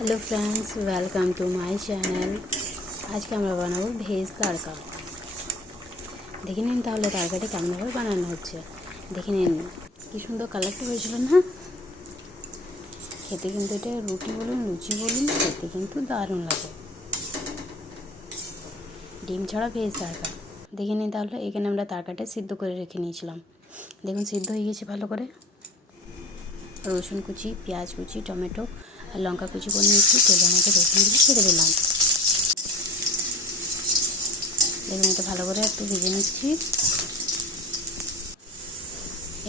Hello friends, welcome to my channel. आज के আমরা বানাবো ভেজ তড়কা। দেখে নিন তাহলে তড়কাটা কেমনভাবে বানানো হচ্ছে। দেখে নিন কি সুন্দর কালারটা হয়েছিল না? খেতে কিন্তু এটা রুটি বলুন লুচি বলুন খেতে কিন্তু দারুণ লাগে। ডিম ছাড়া ভেজ তড়কা। দেখে নিন তাহলে এখানে আমরা তড়কাটা সিদ্ধ করে রেখে নিয়েছিলাম। দেখুন সিদ্ধ হয়ে গেছে ভালো করে। রসুন কুচি, পেঁয়াজ কুচি, টমেটো আর লঙ্কা কুচি করে নিয়েছি। তেলের মধ্যে রসুনগুলো ছেড়ে দিলাম। দেখুন এটা ভালো করে একটু ভেজে নিচ্ছি।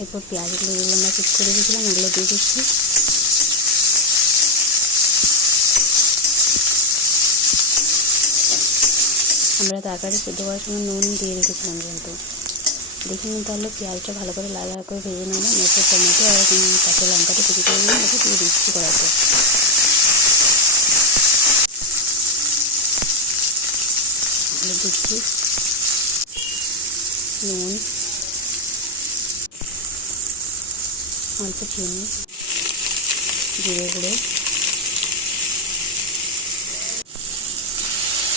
এরপর পেঁয়াজগুলো যেগুলো আমরা কুচ করে রেখেছিলাম ওগুলো দিয়ে দিচ্ছি। আমরা তরকারি সেদ্ধ করার সময় নুন দিয়ে রেখেছিলাম কিন্তু। দেখে নিন তাহলে পেঁয়াজটা ভালো করে লাল লাল করে ভেজে নিলাম। এরপর টমেটো আর কাঁচা লঙ্কাটা কুচি করে দিলাম, এরপর দিয়ে দিচ্ছি কড়াইতে। দিচ্ছি নুন, অল্প চিনি, জিরে গুঁড়ো,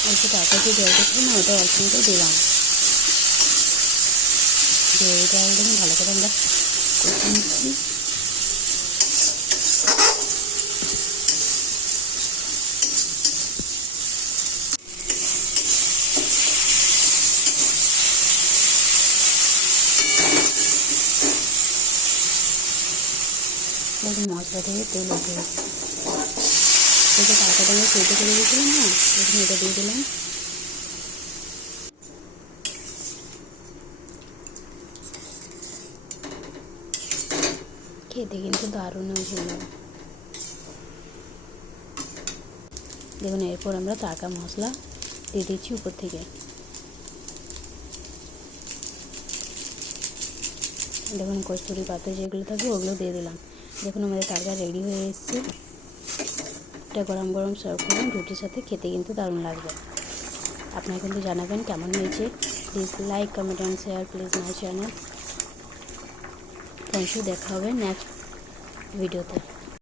অল্প তরকারি জল দিচ্ছি না ওটা অল্প মতো দিলাম। দিয়ে এটা একদম ভালো করে আমরা কষে নিচ্ছি। দেখুন মশলা থেকে তেল উঠে গেছে। এই যে তরকারিটা আমরা সেদ্ধ করে দিয়েছিলাম না, দেখুন এটা দিয়ে দিলাম। খেতে কিন্তু দারুণ হয়েছিল। দেখুন এরপর আমরা তড়কা মশলা দিয়ে দিচ্ছি উপর থেকে। দেখুন কস্তুরি পাতা যেগুলো থাকে ওগুলো দিয়ে দিলাম। দেখুন আমাদের তড়কা রেডি হয়ে এসেছে। এটা গরম গরম সার্ভ করুন রুটির সাথে, খেতে কিন্তু দারুণ লাগবে। আপনারা কিন্তু জানাবেন কেমন হয়েছে। Please like, comment and share please my channel. Thank you. দেখা হবে নেক্সট ভিডিওতে।